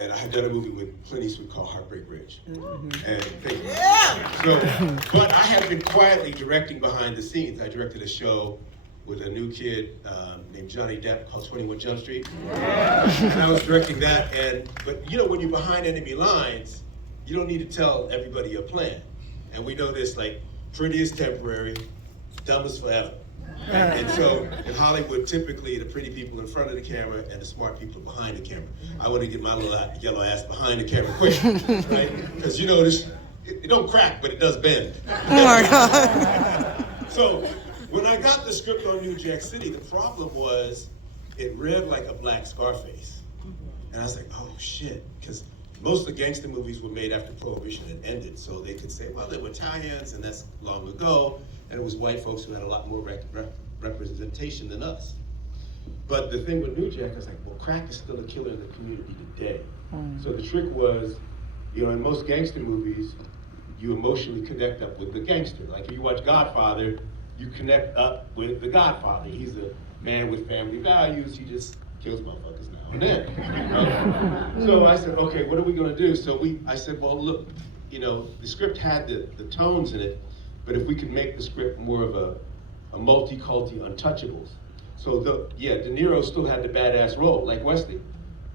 And I had done a movie with Clint Eastwood called Heartbreak Ridge. And things. Yeah. So, but I had been quietly directing behind the scenes. I directed a show with a new kid named Johnny Depp called 21 Jump Street. And I was directing that. But you know, when you're behind enemy lines, you don't need to tell everybody your plan. And we know this, like, pretty is temporary, dumb is forever. And so in Hollywood, typically the pretty people in front of the camera and the smart people behind the camera. I want to get my little yellow ass behind the camera quick, right? Because you know this, it don't crack, but it does bend. Oh my God. So when I got the script on New Jack City, the problem was it read like a black Scarface, and I was like, oh shit, because most of the gangster movies were made after Prohibition had ended, so they could say, well, they were Italians, and that's long ago, and it was white folks who had a lot more representation than us. But the thing with New Jack, I was like, well, crack is still a killer in the community today. So the trick was, you know, in most gangster movies, you emotionally connect up with the gangster. Like if you watch Godfather, you connect up with the Godfather. He's a man with family values. He just kills motherfuckers now and then. So I said, okay, what are we gonna do? So I said, well, look, you know, the script had the tones in it, but if we could make the script more of a multi-culti Untouchables. So De Niro still had the badass role, like Wesley.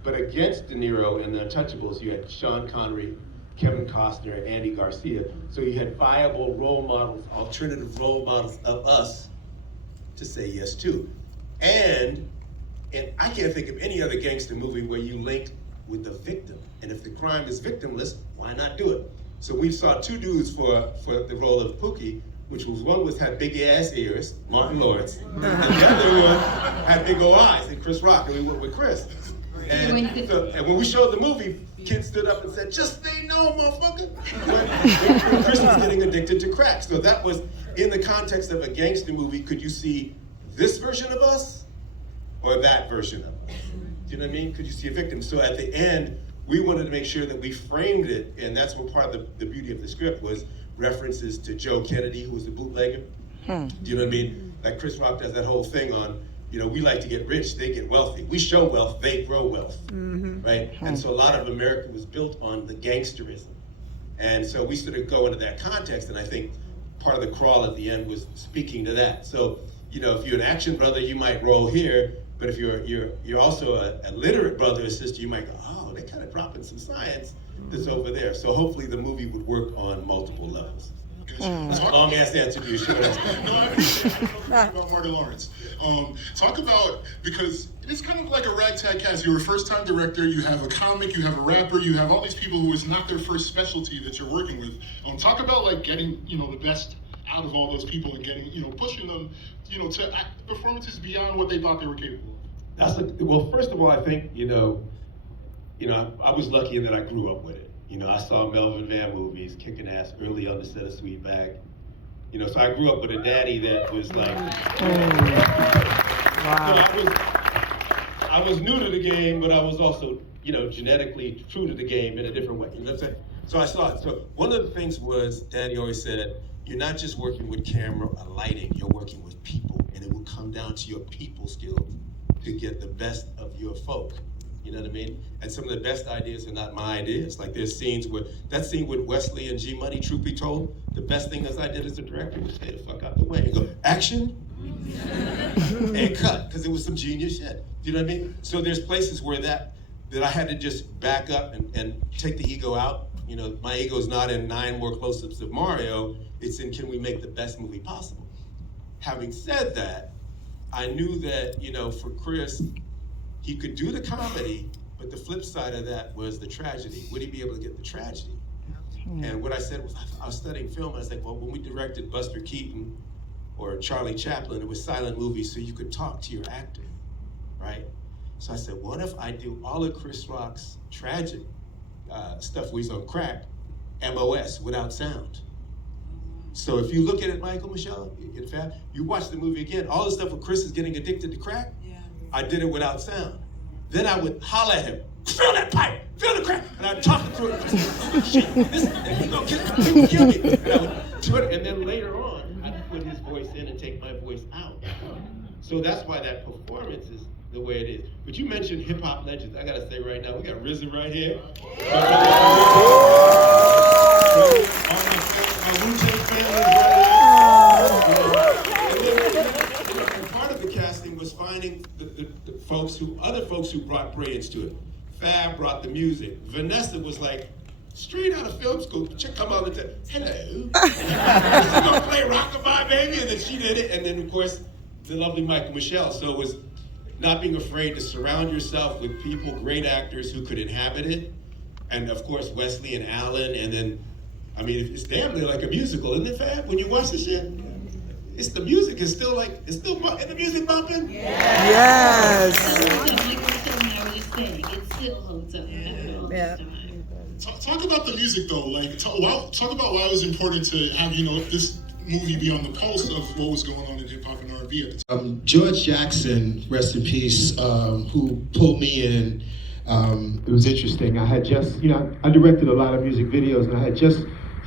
But against De Niro in the Untouchables, you had Sean Connery, Kevin Costner, Andy Garcia. So you had viable role models, alternative role models of us to say yes to. And I can't think of any other gangster movie where you linked with the victim. And if the crime is victimless, why not do it? So we saw two dudes for the role of Pookie, which was one had big ass ears, Martin Lawrence, and the other one had big old eyes, and Chris Rock, and we went with Chris. And when we showed the movie, kids stood up and said, just say no, motherfucker. When Chris was getting addicted to crack. So that was, in the context of a gangster movie, could you see this version of us or that version of us? Do you know what I mean? Could you see a victim? So at the end, we wanted to make sure that we framed it, and that's what part of the beauty of the script was references to Joe Kennedy, who was the bootlegger. Do you know what I mean? Like Chris Rock does that whole thing on, you know, we like to get rich, they get wealthy. We show wealth, they grow wealth, right? And so a lot of America was built on the gangsterism. And so we sort of go into that context, and I think part of the crawl at the end was speaking to that. So, you know, if you're an action brother, you might roll here, but if you're also a literate brother or sister, you might go, oh, they kind of dropping some science that's over there. So hopefully the movie would work on multiple levels. Long ass answer to your short answer. No, I appreciate it. About Martin Lawrence. Talk about, because it's kind of like a ragtag cast. You're a first-time director, you have a comic, you have a rapper, you have all these people who is not their first specialty that you're working with. Talk about like getting, you know, the best out of all those people and getting, you know, pushing them, you know, to act performances beyond what they thought they were capable of. Well, first of all, I think, you know, I was lucky in that I grew up with it. You know, I saw Melvin Van movies, kicking ass early on the set of Sweetback. You know, so I grew up with a daddy that was like, Wow. So I was new to the game, but I was also, you know, genetically true to the game in a different way. You know what I'm saying? So I saw it. So one of the things was, Daddy always said, you're not just working with camera or lighting, you're working with people, and it will come down to your people skills to get the best of your folk. You know what I mean? And some of the best ideas are not my ideas. Like there's scenes where, that scene with Wesley and G Money, truth be told, the best thing as I did as a director was stay the fuck out the way and go, action, and cut, because it was some genius shit. Do you know what I mean? So there's places where that I had to just back up and take the ego out. You know, my ego is not in 9 more close-ups of Mario, it's in can we make the best movie possible? Having said that, I knew that, you know, for Chris, he could do the comedy, but the flip side of that was the tragedy. Would he be able to get the tragedy? And what I said was, I was studying film, and I was like, well, when we directed Buster Keaton or Charlie Chaplin, it was silent movies, so you could talk to your actor, right? So I said, what if I do all of Chris Rock's tragic stuff where he's on crack, MOS, without sound? So if you look at it, Michael, Michelle, in fact, you watch the movie again, all the stuff where Chris is getting addicted to crack, I did it without sound. Then I would holler at him, fill that pipe, fill the crack, and I'd talk him through it. Shit, this, he's gonna kill me. And I would do it, and then later on, I'd put his voice in and take my voice out. So that's why that performance is the way it is. But you mentioned hip hop legends. I gotta say right now, we got RZA right here. Our Wu-Tang family is right here. And part of the casting was finding the other folks who brought brilliance to it. Fab brought the music. Vanessa was like, straight out of film school, chick come out and said, hello. She's gonna play Rockabye Baby, and then she did it. And then of course, the lovely Michael Michelle. So it was not being afraid to surround yourself with people, great actors who could inhabit it. And of course, Wesley and Alan, and then, I mean, it's damn near like a musical, isn't it, Fab? When you watch the shit, it's the music is still like, is the music bumping? Yes. It still holds up after all this time. Talk about the music though. Like, talk about why it was important to have this movie be on the pulse of what was going on in hip hop and R&B at the time. George Jackson, rest in peace, who pulled me in. It was interesting. I had just, I directed a lot of music videos, and I had just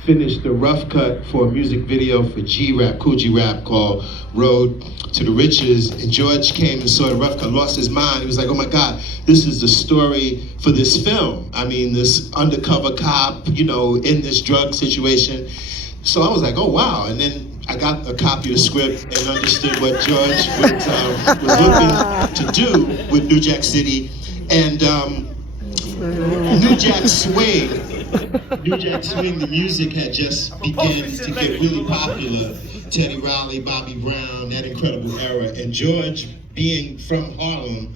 finished the rough cut for a music video for G-Rap, Cool G-Rap, called Road to the Riches. And George came and saw the rough cut, lost his mind. He was like, oh my God, this is the story for this film. I mean, this undercover cop, in this drug situation. So I was like, oh wow. And then I got a copy of the script and understood what George was looking to do with New Jack City. And New Jack Swing, the music had just begun to get really popular. Teddy Riley, Bobby Brown, that incredible era. And George, being from Harlem,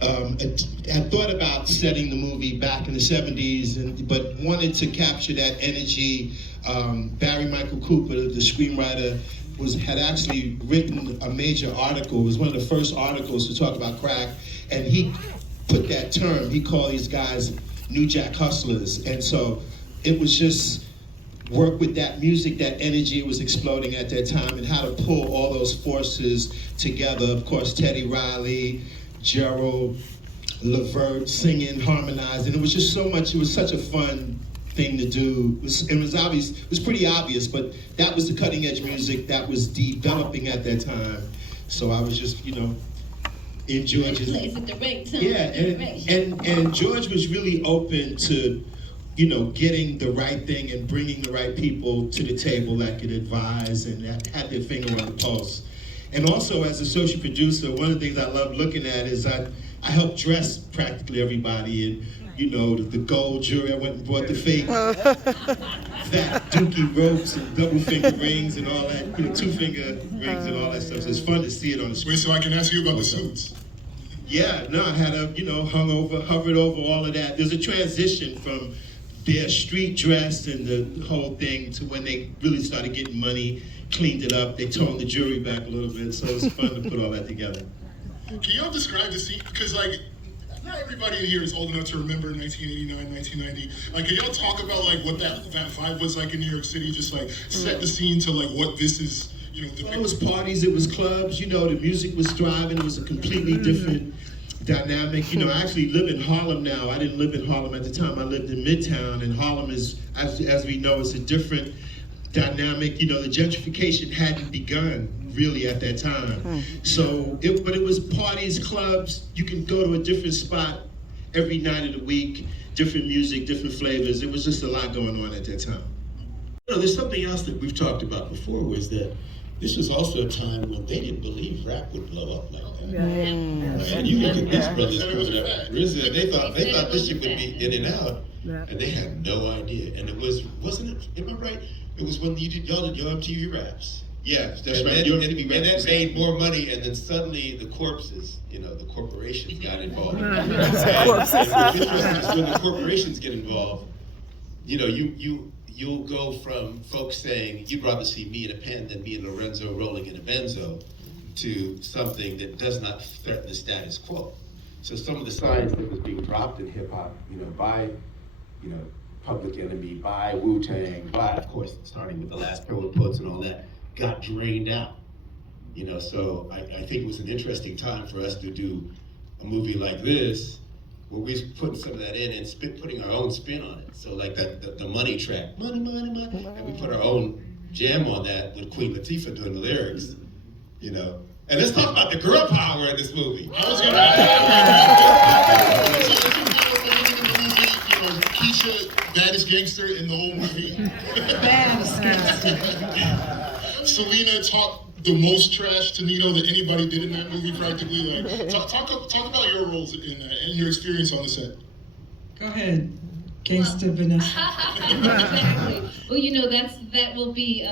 had thought about setting the movie back in the 70s, but wanted to capture that energy. Barry Michael Cooper, the screenwriter, had actually written a major article. It was one of the first articles to talk about crack, and he put that term, he called these guys New Jack Hustlers. And so it was just work with that music, that energy was exploding at that time, and how to pull all those forces together. Of course, Teddy Riley, Gerald, Levert singing, harmonizing. It was just so much, it was such a fun thing to do. It was pretty obvious, but that was the cutting edge music that was developing at that time. So I was just, in George's, and George was really open to, getting the right thing and bringing the right people to the table that could advise and that had their finger on the pulse. And also, as a social producer, one of the things I love looking at is I helped dress practically everybody, and the gold jewelry. I went and bought the fake fat dookie ropes and double finger rings and all that, 2-finger rings and all that stuff. So it's fun to see it on the screen. Wait, so I can ask you about the suits? Yeah, no, I had hovered over all of that. There's a transition from their street dress and the whole thing to when they really started getting money, cleaned it up, they toned the jewelry back a little bit, so it's fun to put all that together. Can y'all describe the scene? Because not everybody in here is old enough to remember 1989, 1990. Can y'all talk about what that vibe was like in New York City? Just set the scene to what this is. It was parties, it was clubs. The music was thriving. It was a completely different dynamic. I actually live in Harlem now. I didn't live in Harlem at the time. I lived in Midtown, and Harlem is, as we know, it's a different dynamic. The gentrification hadn't begun really at that time. So, but it was parties, clubs. You can go to a different spot every night of the week, different music, different flavors. It was just a lot going on at that time. There's something else that we've talked about before, was that this was also a time when they didn't believe rap would blow up like that. And you look at these brothers coming up, RZA, they thought this shit would be in and out, and they had no idea. And wasn't it? Am I right? It was when y'all did your MTV raps. Yeah, that's and right. And that made more money, and then suddenly the corpses, the corporations got involved. When the corporations get involved, you'll go from folks saying, you'd rather see me in a pen than me and Lorenzo rolling in a benzo, to something that does not threaten the status quo. So some of the science that was being dropped in hip hop, by, Public Enemy, by Wu-Tang, by, of course, starting with the last Poets and all that, got drained out. So I think it was an interesting time for us to do a movie like this, where we put some of that in and putting our own spin on it. So the money track, money, and we put our own jam on that with Queen Latifah doing the lyrics, And let's talk about the girl power in this movie. I was gonna Keisha, baddest gangster in the whole movie. Baddest gangster. Selena talked the most trash to Nino that anybody did in that movie, practically. Like, talk about your roles in that and your experience on the set. Go ahead, Gangsta Vanessa. Exactly. Well, you know, that will be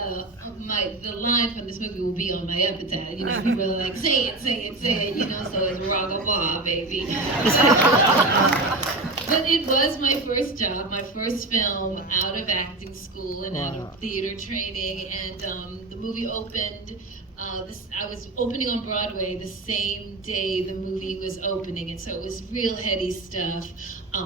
the line from this movie will be on my epitaph. You know, people are like, say it, you know, so it's rock-a-blah, baby. But it was my first job, my first film out of acting school and out of theater training, and the movie opened. I was opening on Broadway the same day the movie was opening, and so it was real heady stuff.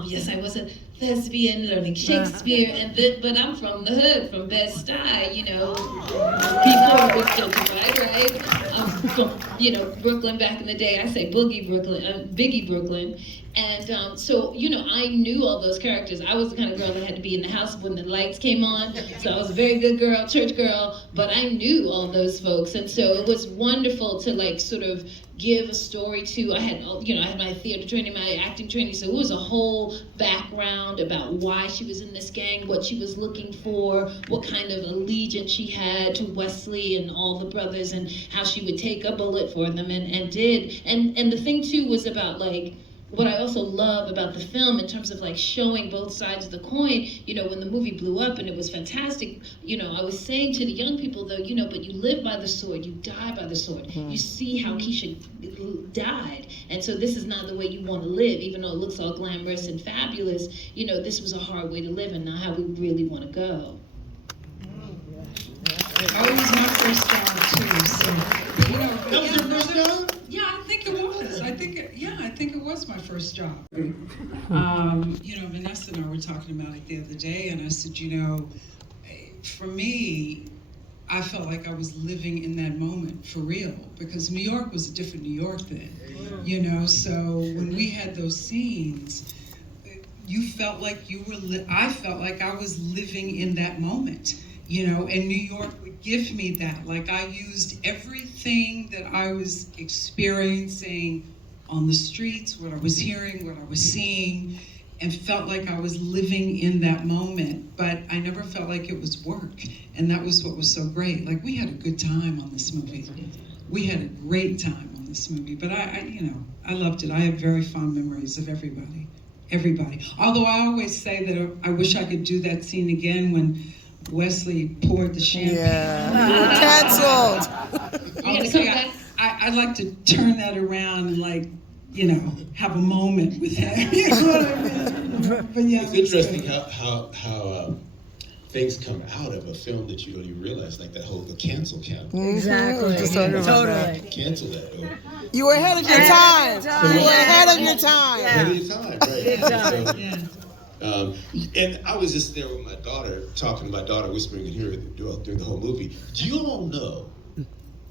Yes, I was a lesbian learning Shakespeare, but I'm from the hood, from Bed-Stuy, you know, before it was gentrified, right? I'm from, you know, Brooklyn back in the day. I say Boogie Brooklyn, Biggie Brooklyn. And so, you know, I knew all those characters. I was the kind of girl that had to be in the house when the lights came on. So I was a very good girl, church girl, but I knew all those folks. And so it was wonderful to like sort of give a story to, I had my theater training, my acting training, so it was a whole background about why she was in this gang, what she was looking for, what kind of allegiance she had to Wesley and all the brothers, and how she would take a bullet for them and did. And the thing too was about like, what I also love about the film in terms of like showing both sides of the coin, you know, when the movie blew up and it was fantastic, you know, I was saying to the young people though, you know, but you live by the sword, you die by the sword. You see how Keisha died. And so this is not the way you want to live, even though it looks all glamorous and fabulous, you know, this was a hard way to live and not how we really want to go. That was my first job too, so, you know. That was your first job? Yeah, I think it was. I think it was my first job. You know, Vanessa and I were talking about it the other day, and I said, you know, for me, I felt like I was living in that moment for real, because New York was a different New York then, you know, so when we had those scenes, you felt like you were, I felt like I was living in that moment, you know, and New York would give me that. Like I used everything that I was experiencing on the streets, what I was hearing, what I was seeing, and felt like I was living in that moment, but I never felt like it was work. And that was what was so great. Like we had a good time on this movie. We had a great time on this movie, but I you know, I loved it. I have very fond memories of everybody. Although I always say that I wish I could do that scene again when Wesley poured the champagne. Yeah. Canceled. I'd like to turn that around and like, you know, have a moment with him. You know what I mean? But yeah, it's interesting how things come out of a film that you don't even realize, like that whole the cancel count. Exactly. Totally. Cancel that. You were ahead of your time. You were ahead of your time. Ahead of your time, right? Exactly. And I was just there with my daughter, talking to my daughter, whispering in here during the whole movie. Do you all know,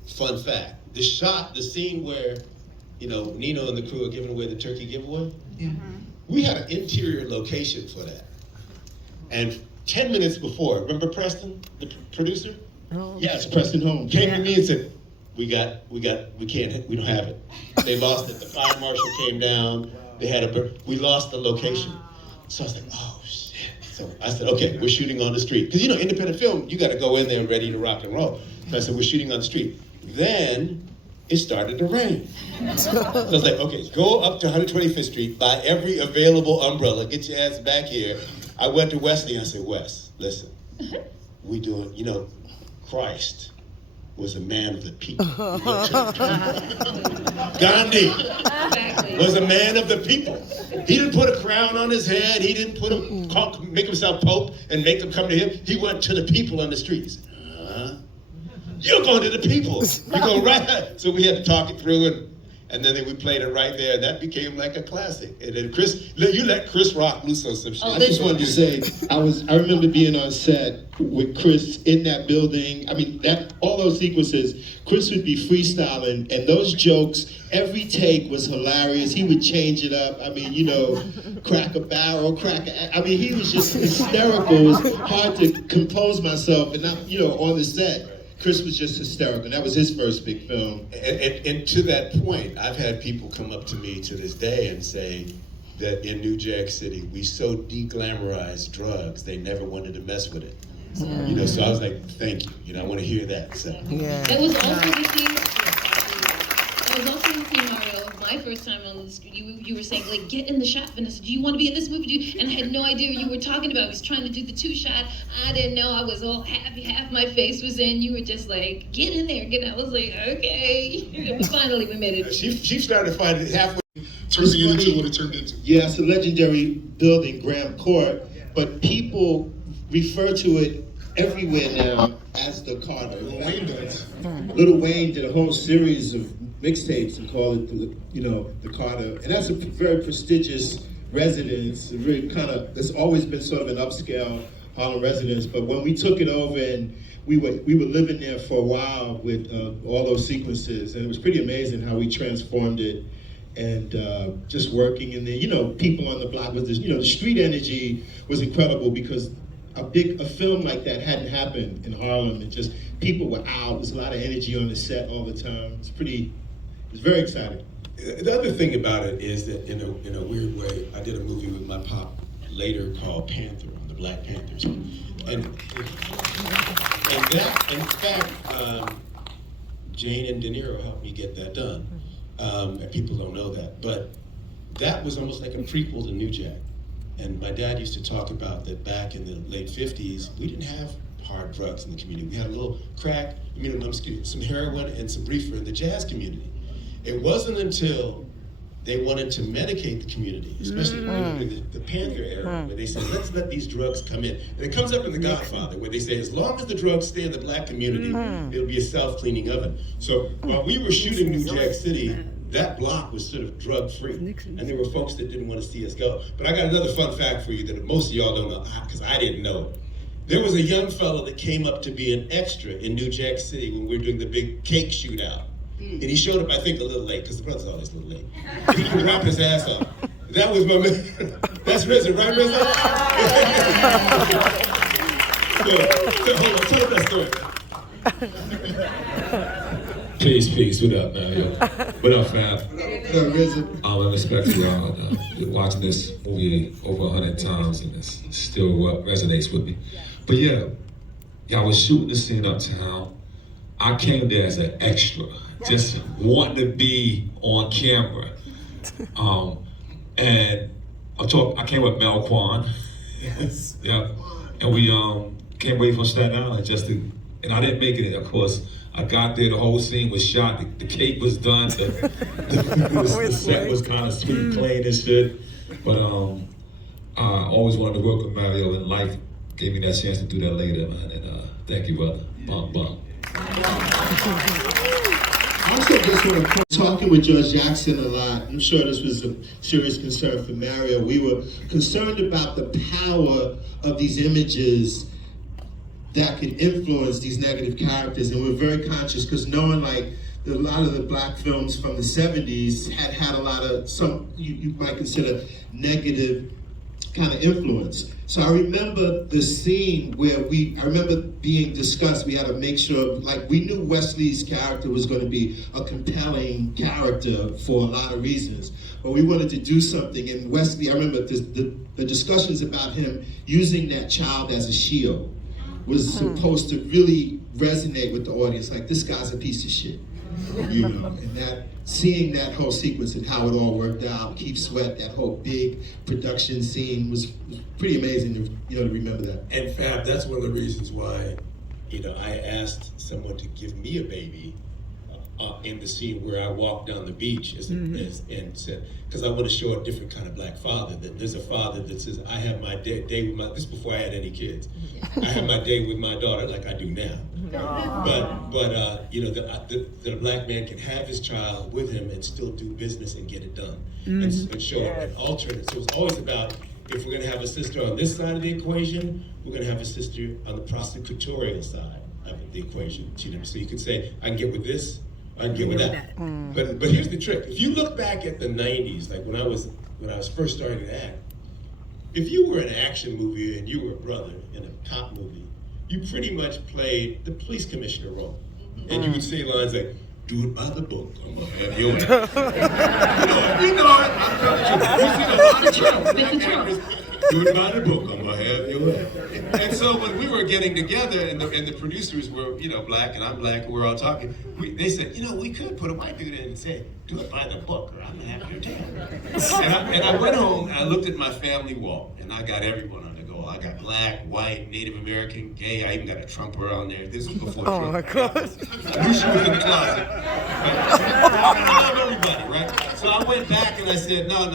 fun fact, the scene where, you know, Nino and the crew are giving away the turkey giveaway? Yeah. We had an interior location for that. And 10 minutes before, remember Preston, the producer? Yes, Preston Holmes. Came to me and said, we don't have it. They lost it. The fire marshal came down. We lost the location. So I was like, oh shit. So I said, okay, we're shooting on the street. Because you know, independent film, you got to go in there ready to rock and roll. So I said, we're shooting on the street. Then it started to rain. So I was like, okay, go up to 125th Street, buy every available umbrella, get your ass back here. I went to Wesley and I said, Wes, listen, we doing, you know, Christ was a man of the people. Gandhi was a man of the people. He didn't put a crown on his head. He didn't make himself Pope and make them come to him. He went to the people on the streets. You're going to the people. You go right. So we had to talk it through, and then we played it right there. That became like a classic. And then you let Chris Rock loose on some shit. I just wanted to say, I remember being on set with Chris in that building. I mean, all those sequences, Chris would be freestyling, and those jokes, every take was hilarious. He would change it up. I mean, you know, crack a barrel, I mean, he was just hysterical. It was hard to compose myself, and I'm, you know, on the set. Chris was just hysterical, and that was his first big film. And to that point, I've had people come up to me to this day and say that in New Jack City, we so de-glamorized drugs, they never wanted to mess with it. You know, so I was like, thank you. You know, I want to hear that. So. That was also the theme. That was also the theme, Mario. My first time on the screen, you were saying, like, get in the shot, Vanessa. Do you want to be in this movie? And I had no idea what you were talking about. I was trying to do the 2-shot. I didn't know. I was all happy. Half my face was in. You were just like, get in there. Get. I was like, okay. But finally, we made it. She started to find it halfway. Turning it into what it turned into. Yeah, it's a legendary building, Graham Court, but people refer to it everywhere now as the Carter. Lil Wayne does. Little Wayne did a whole series of mixtapes and called it, the Carter, and that's a very prestigious residence. Very kind of, it's always been sort of an upscale Harlem residence. But when we took it over and we were living there for a while with all those sequences, and it was pretty amazing how we transformed it. And just working in there, people on the block was this, the street energy was incredible because a film like that hadn't happened in Harlem, and just people were out. There was a lot of energy on the set all the time. It was very exciting. The other thing about it is that in a weird way, I did a movie with my pop later called Panther, on the Black Panthers, and that, in fact, Jane and De Niro helped me get that done. And people don't know that, but that was almost like a prequel to New Jack. And my dad used to talk about that back in the late 50s, we didn't have hard drugs in the community. We had a little crack, some heroin and some reefer in the jazz community. It wasn't until they wanted to medicate the community, especially during the Panther era, where they said, let's let these drugs come in. And it comes up in The Godfather, where they say, as long as the drugs stay in the black community, it'll be a self-cleaning oven. So while we were shooting New Jack City, that block was sort of drug-free. And there were folks that didn't want to see us go. But I got another fun fact for you that most of y'all don't know, because I didn't know it. There was a young fellow that came up to be an extra in New Jack City when we were doing the big cake shootout. And he showed up, I think, a little late, because the brother's always a little late. He could wrap his ass up. That was my man. That's Rizzo, right, Rizzo? Hold on, tell us that story. Peace, what up, man? Yo. What up, fam? What up, Rizzo? I respect you all. Been watching this movie over 100 times, and it still resonates with me. But yeah, I was shooting the scene uptown. I came there as an extra, just wanting to be on camera. And I came with Mel Kwan. Yes. Yeah. And we came away from Staten Island and I didn't make it, of course. I got there, the whole scene was shot, the cake was done, the set was kind of sweet, plain and shit. But I always wanted to work with Mario, and life gave me that chance to do that later, man. And thank you, brother. Bum. I also just want to talking with George Jackson a lot. I'm sure this was a serious concern for Mario. We were concerned about the power of these images that could influence these negative characters, and we're very conscious because knowing like a lot of the black films from the 70s had a lot of you might consider negative kind of influence. So I remember the scene where I remember being discussed, we had to make sure, like we knew Wesley's character was going to be a compelling character for a lot of reasons, but we wanted to do something, and Wesley, I remember the discussions about him using that child as a shield was supposed to really resonate with the audience, like this guy's a piece of shit, and that seeing that whole sequence and how it all worked out, Keith Sweat, that whole big production scene was pretty amazing to remember that. And Fab, that's one of the reasons why, I asked someone to give me a baby in the scene where I walked down the beach and said, because I want to show a different kind of black father, that there's a father that says, I have my day with this is before I had any kids. I have my day with my daughter like I do now. But that a black man can have his child with him and still do business and get it done and show an alternate. So it's always about, if we're gonna have a sister on this side of the equation, we're gonna have a sister on the prosecutorial side of the equation. So you could say, I can get with this, I can get with that. But here's the trick. If you look back at the 90s, like when I was first starting to act, if you were in an action movie and you were a brother in a cop movie, you pretty much played the police commissioner role. And you would say lines like, do it by the book, I'm gonna have your ass. You know it, I'm telling you. You've seen a lot of black actors, do it by the book, I'm gonna have your ass. And so when we were getting together and the producers were, black and I'm black and we're all talking, they said, we could put a white dude in and say, do it by the book or I'm gonna have your tail. And I went home and I looked at my family wall and I got everyone on the go. I got black, white, Native American, gay, I even got a Trumper on there. This was before Trump. Oh my God. I knew she was in the closet. I love everybody, right? So I went back and I said, no.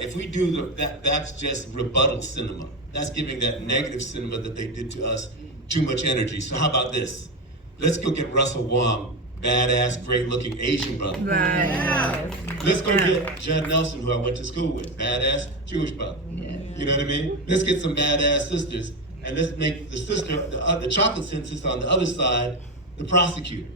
If we do that's just rebuttal cinema. That's giving that negative cinema that they did to us too much energy. So how about this? Let's go get Russell Wong, badass, great-looking Asian brother. Right. Let's go get Judd Nelson, who I went to school with, badass Jewish brother. You know what I mean? Let's get some badass sisters, and let's make the sister, the chocolate sister on the other side, the prosecutor.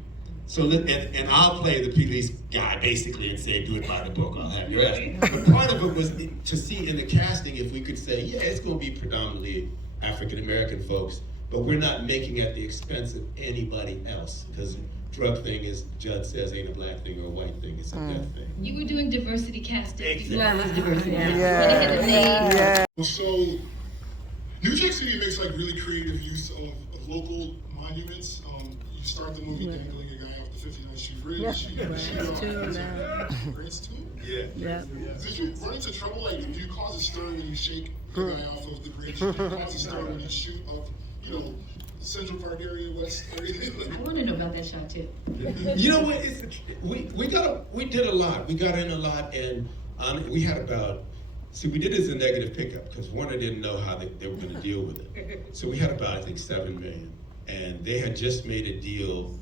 So and I'll play the police guy basically and say, do it by the book, I'll have your ass. But part of it was to see in the casting if we could say, yeah, it's going to be predominantly African American folks, but we're not making at the expense of anybody else, because drug thing, as Judd says, ain't a black thing or a white thing, it's a deaf thing. You were doing diversity casting. Exactly. Yeah, it was diversity. Yeah. So, New Jack City makes like really creative use of local monuments. You start the movie dangling a guy off the 59th Street Bridge. Grant's Tomb? Yeah. Yeah. Did you run into trouble? Like, do you cause a stir when you shake the guy off of the bridge? Do you cause a stir when you shoot up, Central Park area, West area? I want to know about that shot too. You know what? We did a lot. We got in a lot, and we had about. See, we did it as a negative pickup because Warner didn't know how they were going to deal with it. So we had about, I think, $7 million, and they had just made a deal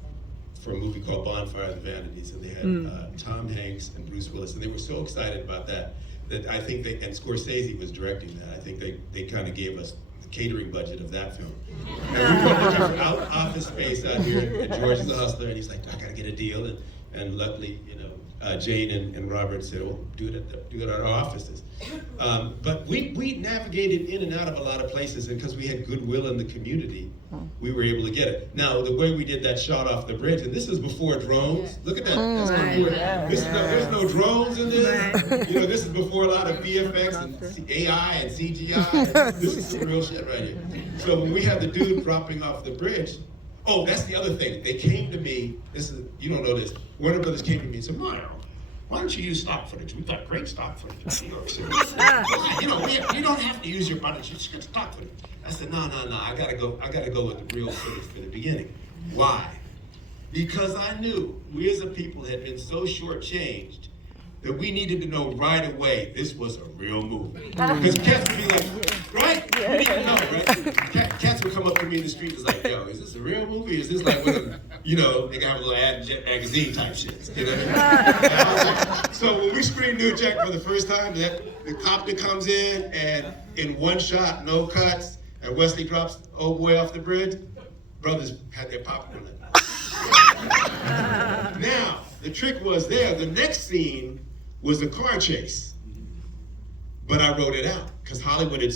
for a movie called Bonfires of Vanities, and they had Tom Hanks and Bruce Willis, and they were so excited about that I think and Scorsese was directing that. I think they kind of gave us the catering budget of that film. And we were looking for office space out here, and George is a hustler, and he's like, I gotta get a deal, and luckily, Jane and Robert said, "Oh, do it at our offices." But we navigated in and out of a lot of places, and because we had goodwill in the community, we were able to get it. Now, the way we did that shot off the bridge, and this is before drones. Look at that. That's before, there's no drones in this. This is before a lot of VFX and AI and CGI. This is some real shit right here. So when we had the dude dropping off the bridge. Oh, that's the other thing. They came to me, you don't know this, Warner Brothers came to me and said, Mario, why don't you use stock footage? We've got great stock footage in New York City. Why? You don't have to use your budget, you just get stock footage. I said, no, I gotta go with the real footage for the beginning. Why? Because I knew we as a people had been so shortchanged that we needed to know right away this was a real movie. Because cats would be like, right? We need to know, right? Cats would come up to me in the street and was like, yo, is this a real movie? Is this like one of they got a little magazine type shit. You know what I mean? So when we screened New Jack for the first time, the copter comes in and in one shot, no cuts, and Wesley drops old boy off the bridge, brothers had their popcorn in. Now, the trick was the next scene was a car chase. But I wrote it out, because Hollywood had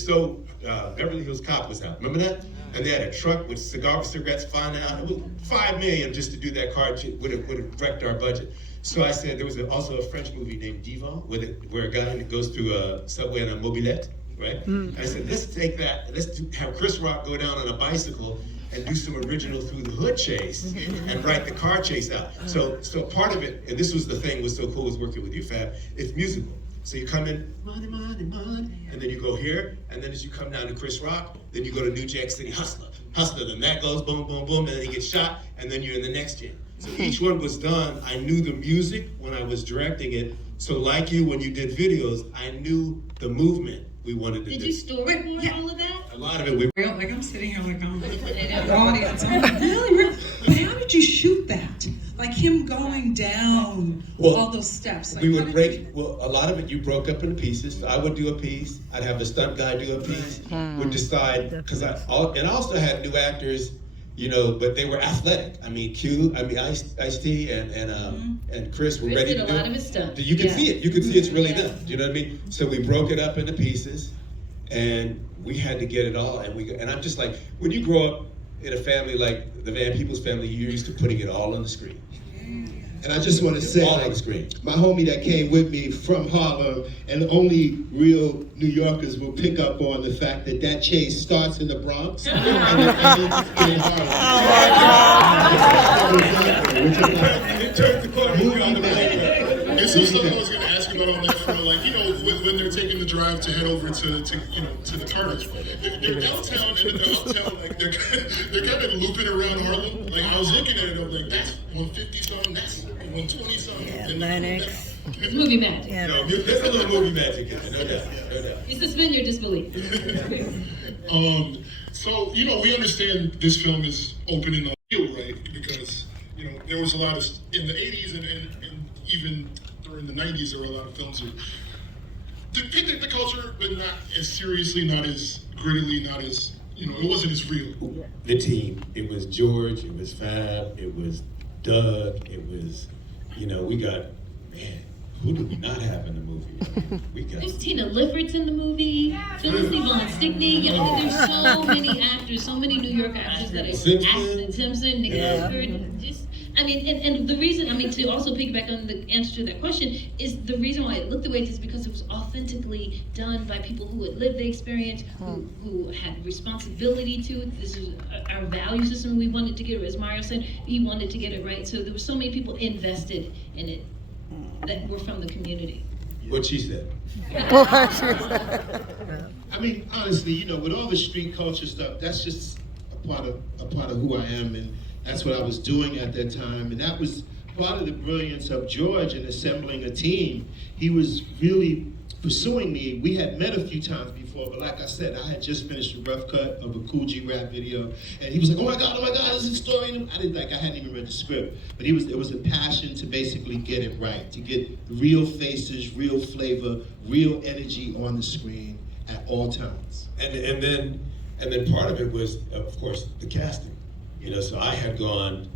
Beverly Hills Cop was out, remember that? And they had a truck with cigarettes flying out. It was $5 million just to do that car chase, would have wrecked our budget. So I said, there was also a French movie named Divan, where a guy goes through a subway on a mobilette, right? And I said, let's take that, have Chris Rock go down on a bicycle and do some original through the hood chase and write the car chase out. So part of it, and this was the thing was so cool was working with you, Fab, it's musical. So you come in, money, money, money, and then you go here, and then as you come down to Chris Rock, then you go to New Jack City, Hustler, then that goes boom, boom, boom, and then he gets shot, and then you're in the next jam. So each one was done. I knew the music when I was directing it. So like you, when you did videos, I knew the movement we wanted to do. Did you storyboard all of that? A lot of it, Like I'm sitting here like I'm the audience. I'm like, really? But how did you shoot that? Like him going down all those steps. Like, we would a lot of it you broke up into pieces. I would do a piece. I'd have the stunt guy do a piece. Would decide, because I also had new actors, but they were athletic. I mean, Ice-T and Chris were ready to do it. Did a lot of his stuff. You can see it. You can see it's really them. Do you know what I mean? So we broke it up into pieces, and we had to get it all. And I'm just like, when you grow up in a family like the Van Peoples family, you're used to putting it all on the screen. And I just want to say, All on the screen. my homie that came with me from Harlem, and only real New Yorkers will pick up on the fact that that chase starts in the Bronx and it ends in Harlem. It turns the corner, you got the And some stuff I was going to ask you about on that front, like, you know, when they're taking the drive to head over to the Carnage, they're downtown and the uptown, like, they're kind of looping around Harlem. Like, I was looking at it, I'm like, that's 150 something, that's 120 something. Yeah, and Lennox. It's movie magic. Yeah. No, there's a little movie magic in there, no doubt, no doubt. You suspend your disbelief. So, you know, we understand this film is opening on field, right? Because, you know, there was a lot of, in the 80s and even during the 90s, there were a lot of films that depicted the culture, but not as seriously, not as grittily, not as, you know, it wasn't as real. The team, it was George, it was Fab, it was Doug, it was, you know, we got, man, who did we not have in the movie? We got There's Tina Liffert's in the movie. Phyllis Yvonne Stickney. You know, there's so many actors, so many New York actors that are acting. Simpson, Nick Clifford. Just, I mean, and the reason, I mean, to also piggyback on the answer to that question, is the reason why it looked the way it is because it was authentically done by people who had lived the experience, who had responsibility to it. This is our value system. We wanted to get it, as Mario said, he wanted to get it right. So there were so many people invested in it that were from the community. what she said. I mean, honestly, you know, with all the street culture stuff, that's just a part of who I am, and that's what I was doing at that time, and that was part of the brilliance of George in assembling a team. He was really pursuing me. We had met a few times before, but like I said, I had just finished a rough cut of a Cool G rap video, and he was like, oh my God, this is a story. I hadn't even read the script, but it was a passion to basically get it right, to get real faces, real flavor, real energy on the screen at all times. And then part of it was, of course, the casting. You know, so I had gone.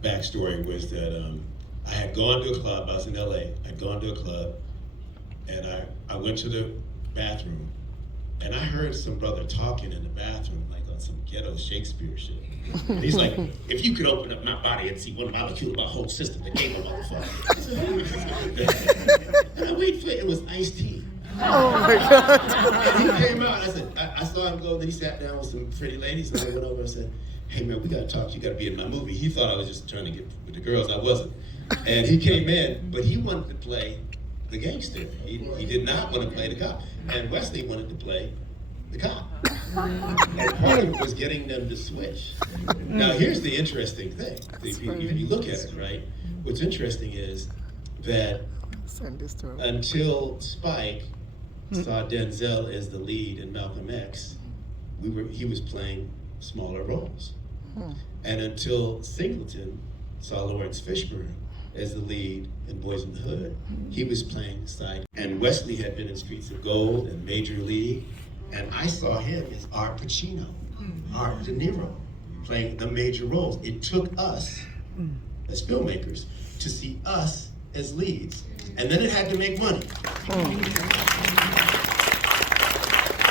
Backstory was that I had gone to a club. I was in LA. I'd gone to a club, and I went to the bathroom, and I heard some brother talking in the bathroom, like on some ghetto Shakespeare shit. And he's like, "If you could open up my body and see one molecule of my whole system that gave a motherfucker." And I waited for it. It was Ice-T. Oh my God. And he came out. I said, I saw him go. Then he sat down with some pretty ladies, and I went over and said, "Hey man, we gotta talk. You gotta be in my movie." He thought I was just trying to get with the girls. I wasn't. And he came in, but he wanted to play the gangster. He did not want to play the cop. And Wesley wanted to play the cop. And part of it was getting them to switch. Now here's the interesting thing. If you look at it, right? What's interesting is that until Spike saw Denzel as the lead in Malcolm X, he was playing smaller roles. And until Singleton saw Lawrence Fishburne as the lead in Boys in the Hood, he was playing side. And Wesley had been in Streets of Gold and Major League, and I saw him as Art Pacino, Art De Niro, playing the major roles. It took us as filmmakers to see us as leads, and then it had to make money.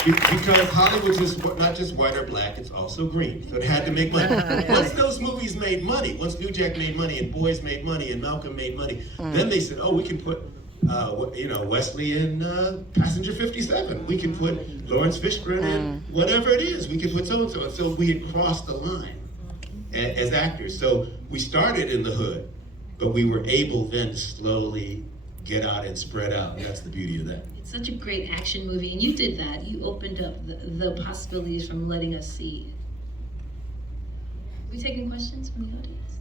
Because Hollywood's just not just white or black, it's also green. So it had to make money. Once those movies made money, once New Jack made money and Boys made money and Malcolm made money, then they said, oh, we can put Wesley in Passenger 57. We can put Lawrence Fishburne in whatever it is. We can put so-and-so. And so we had crossed the line as actors. So we started in the hood, but we were able then to slowly get out and spread out. And that's the beauty of that. Such a great action movie, and you did that. You opened up the possibilities from letting us see. Are we taking questions from the audience?